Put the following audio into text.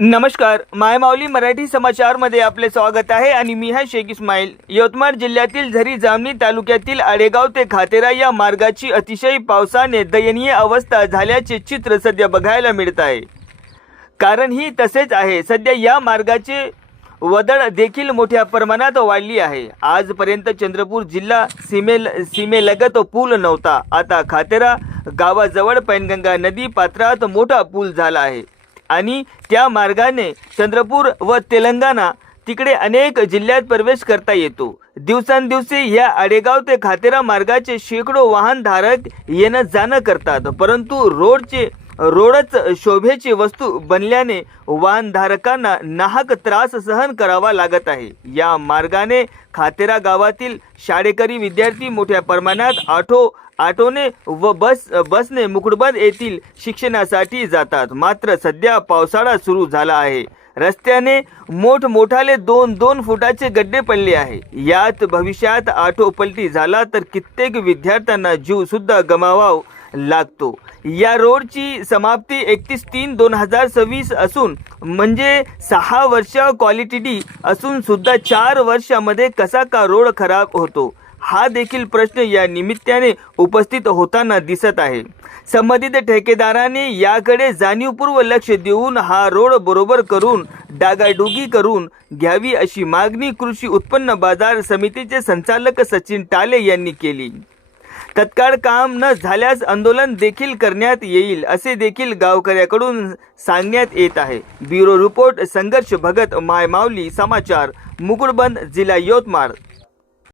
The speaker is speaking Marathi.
नमस्कार मायमाऊली मराठी समाचारमध्ये आपले स्वागत आहे आणि मी हा शेख इस्माईल. यवतमाळ जिल्ह्यातील झरी जामणी तालुक्यातील आडेगाव ते खातेरा या मार्गाची अतिशय पावसाने दयनीय अवस्था झाल्याचे चित्र सध्या बघायला मिळत आहे. कारण ही तसेच आहे सध्या या मार्गाचे वदळ देखील मोठ्या प्रमाणात वाढली आहे. आजपर्यंत चंद्रपूर जिल्हा सीमेल सीमेलगत पूल नव्हता. आता खातेरा गावाजवळ पैनगंगा नदी पात्रात मोठा पूल झाला आहे. आणि त्या मार्गाने चंद्रपूर व तेलंगणा तिकडे अनेक जिल्ह्यात प्रवेश करता येतो. दिवसांदिवशी या आडेगाव ते खातेरा मार्गाचे शेकडो वाहनधारक येणं जाणं करतात. परंतु रोडचे रोडच शोभेची वस्तू बनल्याने वाहनधारकांना नाहक त्रास सहन करावा लागत आहे. या मार्गाने खातेरा गावातील शाळेकरी विद्यार्थी मोठ्या प्रमाणात ऑटो ऑटोने व बस बसने मुकुडबाद येथील शिक्षणासाठी जातात. मात्र सध्या पावसाळा सुरू झाला आहे. रस्त्याने मोठमोठाले दोन दोन फुटाचे गड्डे पडले आहे. यात भविष्यात ऑटो पलटी झाला तर कित्येक विद्यार्थ्यांना जीव सुद्धा लागतो. या रोडची समाप्ती एकतीस तीन दोन हजार सव्वीस असून म्हणजे सहा वर्ष क्वालिटी डी असून सुद्धा चार वर्षामध्ये कसा का रोड खराब होतो? हा देखील प्रश्न या निमित्ताने उपस्थित होताना दिसत आहे. संबंधित ठेकेदाराने याकडे जाणीवपूर्व लक्ष देऊन हा रोड बरोबर करून डागाडुगी करून घ्यावी अशी मागणी कृषी उत्पन्न बाजार समितीचे संचालक सचिन टाले यांनी केली. तत्काळ काम न झाल्यास आंदोलन देखील करण्यात येईल असे देखील गावकऱ्याकडून सांगण्यात येत आहे. ब्युरो रिपोर्ट संघर्ष भगत माय माऊली समाचार मुकुडबंद जिल्हा यवतमाळ.